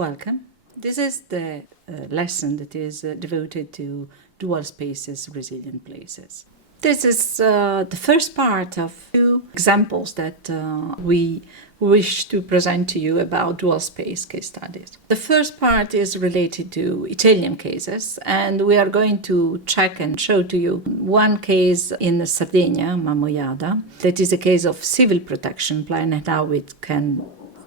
Welcome. This is the lesson that is devoted to dual spaces, resilient places. This is the first part of two examples that we wish to present to you about dual space case studies. The first part is related to Italian cases, and we are going to check and show to you one case in Sardinia, Mamoiada, that is a case of civil protection plan and how it can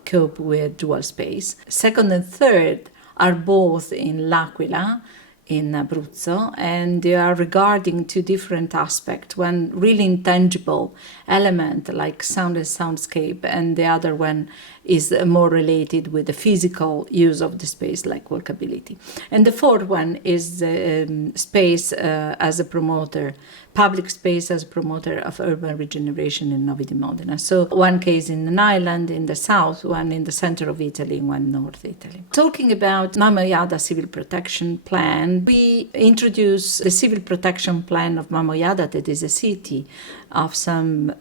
cope with dual space. Second and third are both in L'Aquila, in Abruzzo, and they are regarding two different aspects. One really intangible element like sound and soundscape, and the other one is more related with the physical use of the space like walkability. And the fourth one is space as a promoter, public space as a promoter of urban regeneration in Novi di Modena. So one case in an island in the south, one in the center of Italy, one north Italy. Talking about Mamoiada Civil Protection Plan, we introduce the Civil Protection Plan of Mamoiada, that is a city of some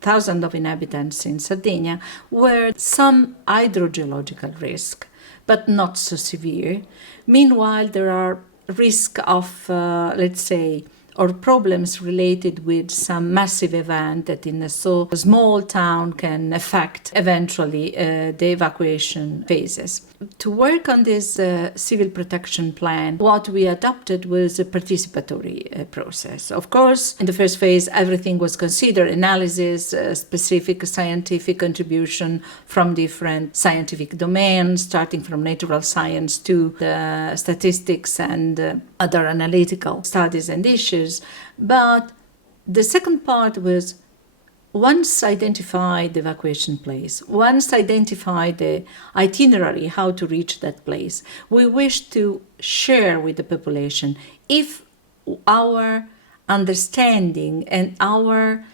thousands of inhabitants in Sardinia, where some hydrogeological risk, but not so severe. Meanwhile, there are risks of, let's say, or problems related with some massive event that in a so small town can affect eventually the evacuation phases. To work on this civil protection plan, what we adopted was a participatory process. Of course, in the first phase, everything was considered, analysis, specific scientific contribution from different scientific domains, starting from natural science to the statistics and other analytical studies and issues. But the second part was, once identified the evacuation place, once identified the itinerary, how to reach that place, we wish to share with the population if our understanding and our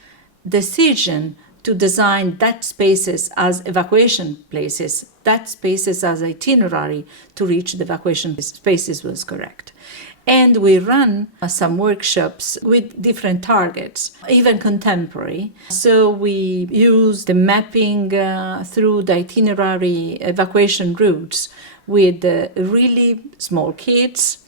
decision to design that spaces as evacuation places, that spaces as itinerary to reach the evacuation spaces was correct. And we run some workshops with different targets, even contemporary. So we use the mapping through the itinerary evacuation routes with really small kids,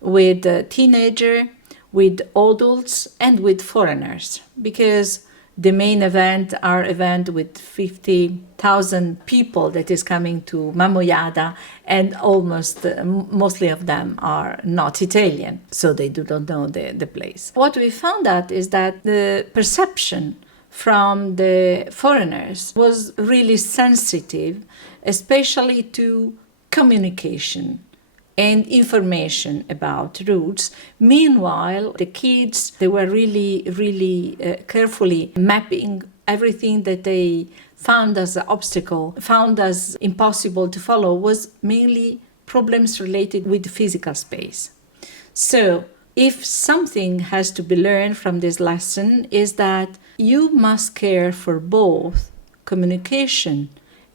with teenagers, with adults, and with foreigners, because the main event are event with 50,000 people that is coming to Mamoiada, and almost mostly of them are not Italian, so they do not know the place. What we found out is that the perception from the foreigners was really sensitive, especially to communication and information about routes. Meanwhile, the kids, they were really carefully mapping everything that they found as an obstacle, found as impossible to follow, was mainly problems related with physical space. So if something has to be learned from this lesson is that you must care for both communication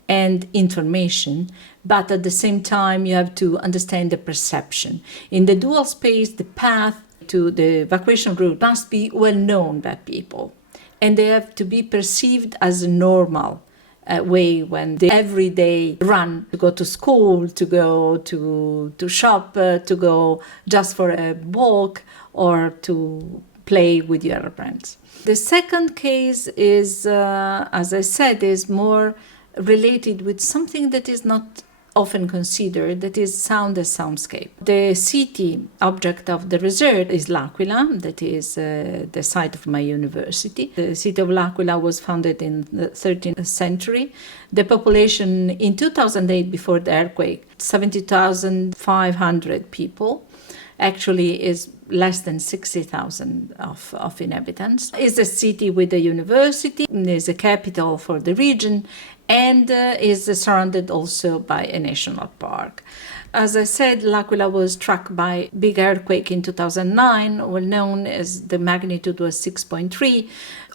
and information, but at the same time you have to understand the perception. In the dual space, the path to the evacuation route must be well known by people, and they have to be perceived as a normal way when they everyday run to go to school, to go to shop, to go just for a walk, or to play with your friends. The second case is, as I said, is more related with something that is not often considered, that is sound and soundscape. The city object of the research is L'Aquila, that is the site of my university. The city of L'Aquila was founded in the 13th century. The population in 2008, before the earthquake, 70,500 people. Actually is less than 60,000 of inhabitants. It's a city with a university, is a capital for the region, and is surrounded also by a national park. As I said, L'Aquila was struck by a big earthquake in 2009, well known as the magnitude was 6.3.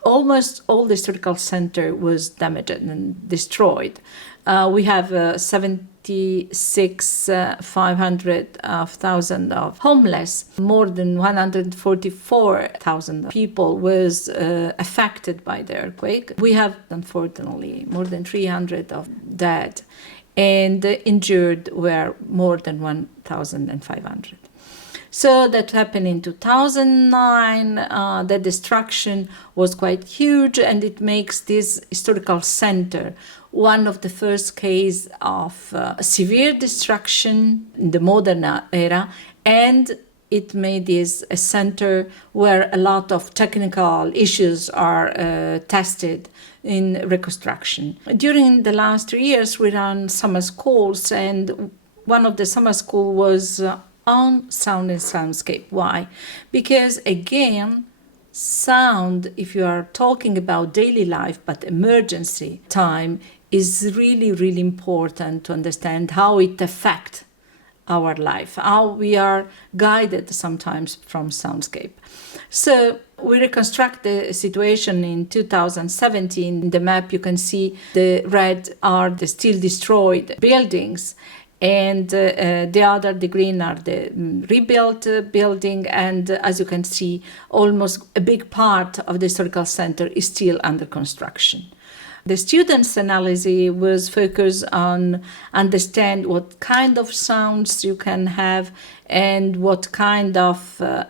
Almost all the historical center was damaged and destroyed. We have 76,500 of homeless. More than 144,000 people was affected by the earthquake. We have, unfortunately, more than 300 of dead. and the injured were more than 1,500. So that happened in 2009. The destruction was quite huge, and it makes this historical center one of the first cases of severe destruction in the modern era, and it made this a center where a lot of technical issues are tested in reconstruction. During the last 3 years, we ran summer schools, and one of the summer school was on sound and soundscape. Why? Because again, sound, if you are talking about daily life but emergency time, is really, really important to understand how it affects our life, how we are guided sometimes from soundscape. So we reconstruct the situation in 2017. In the map you can see the red are the still destroyed buildings, and the green are the rebuilt building, and as you can see, almost a big part of the historical center is still under construction. The students' analysis was focused on understand what kind of sounds you can have and what kind of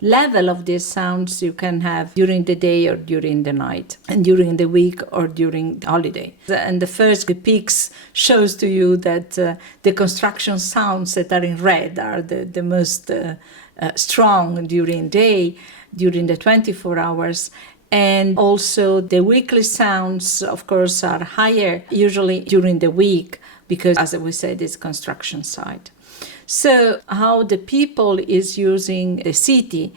level of these sounds you can have during the day or during the night, and during the week or during the holiday. And the first peaks shows to you that the construction sounds that are in red are the most strong during day, during the 24 hours. And also the weekly sounds, of course, are higher usually during the week because, as we said, it's construction site. So how the people is using the city,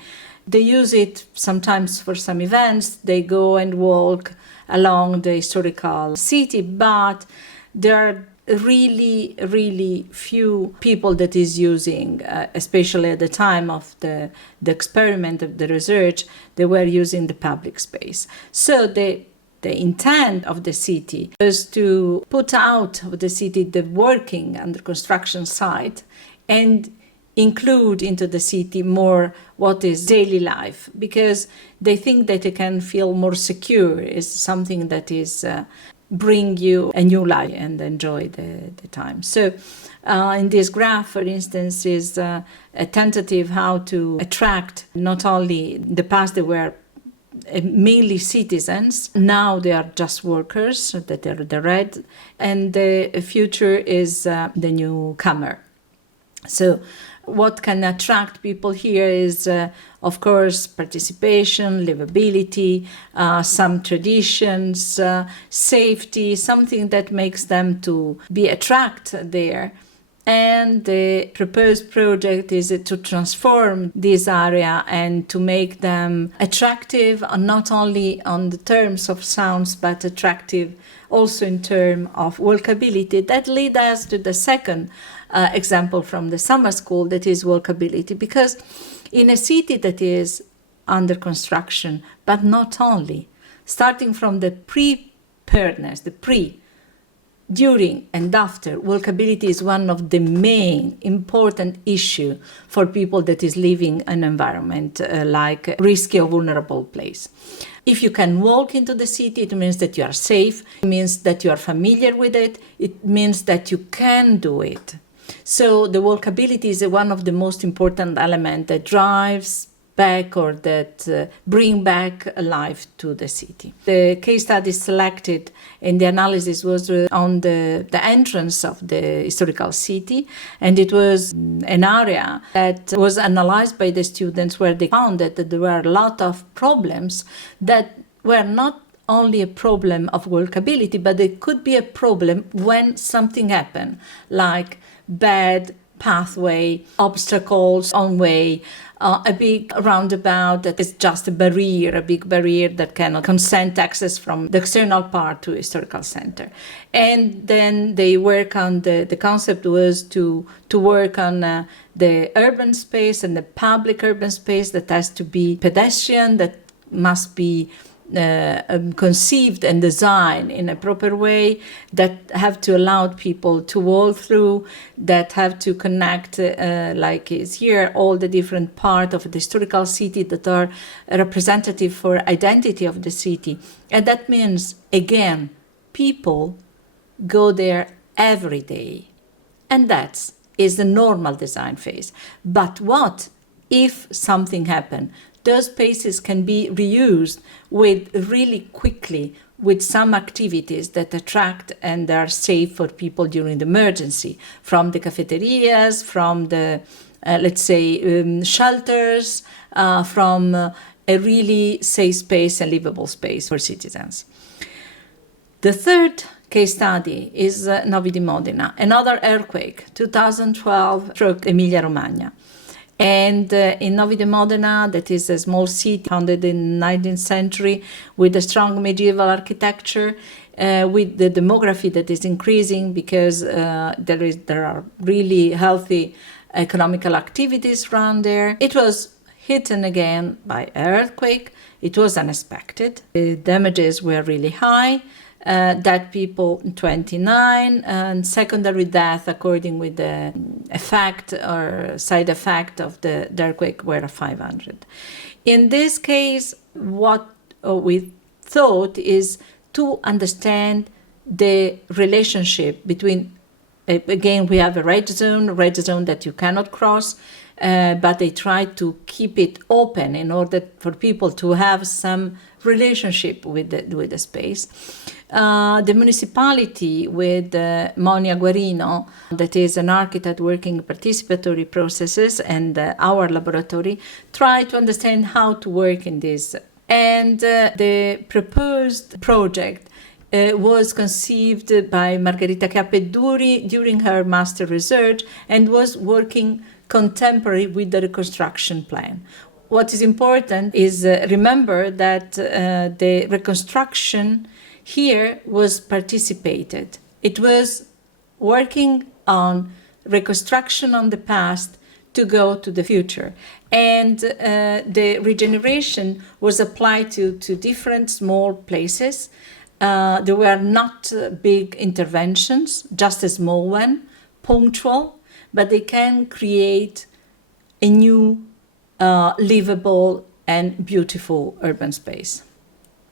they use it sometimes for some events. They go and walk along the historical city, but there are really, really few people that is using, especially at the time of the experiment of the research, they were using the public space. So the intent of the city was to put out of the city the working and the construction site and include into the city more what is daily life, because they think that they can feel more secure, is something that is bring you a new life and enjoy the time. So in this graph, for instance, is a tentative how to attract not only the past they were mainly citizens, now they are just workers, that are the red, and the future is the newcomer. So what can attract people here is, of course, participation, livability, some traditions, safety, something that makes them to be attracted there. And the proposed project is to transform this area and to make them attractive, not only on the terms of sounds, but attractive also in terms of walkability. That leads us to the second example from the summer school, that is walkability, because in a city that is under construction, but not only, starting from the preparedness, during and after, walkability is one of the main important issue for people that is living in an environment like risky or vulnerable place. If you can walk into the city, it means that you are safe, it means that you are familiar with it, it means that you can do it. So the walkability is one of the most important elements that drives back or that bring back life to the city. The case study selected in the analysis was on the entrance of the historical city, and it was an area that was analyzed by the students where they found that there were a lot of problems that were not only a problem of walkability, but it could be a problem when something happened, like bad pathway, obstacles on way, a big roundabout that is just a big barrier that cannot consent access from the external part to historical center. And then they work on the concept was to work on the urban space and the public urban space that has to be pedestrian, that must be conceived and designed in a proper way, that have to allow people to walk through, that have to connect, like is here, all the different parts of the historical city that are representative for identity of the city. And that means, again, people go there every day. And that is the normal design phase. But what if something happened? Those spaces can be reused with really quickly with some activities that attract and are safe for people during the emergency, from the cafeterias, from the, let's say, shelters, from a really safe space and livable space for citizens. The third case study is Novi di Modena, another earthquake, 2012 struck Emilia-Romagna. And in Novi di Modena, that is a small city founded in the 19th century with a strong medieval architecture, with the demography that is increasing because there are really healthy economical activities around there. It was hit again by earthquake. It was unexpected. The damages were really high. Dead people 29, and secondary death according with the effect or side effect of the earthquake were 500. In this case, what we thought is to understand the relationship between, again, we have a red zone that you cannot cross, but they try to keep it open in order for people to have some relationship with the space. The municipality with Monia Guarino, that is an architect working participatory processes, and our laboratory, try to understand how to work in this. And the proposed project was conceived by Margherita Chiappeduri during her master research and was working contemporary with the reconstruction plan. What is important is remember that the reconstruction here was participated. It was working on reconstruction on the past to go to the future. And the regeneration was applied to different small places. There were not big interventions, just a small one, punctual, but they can create a new livable and beautiful urban space.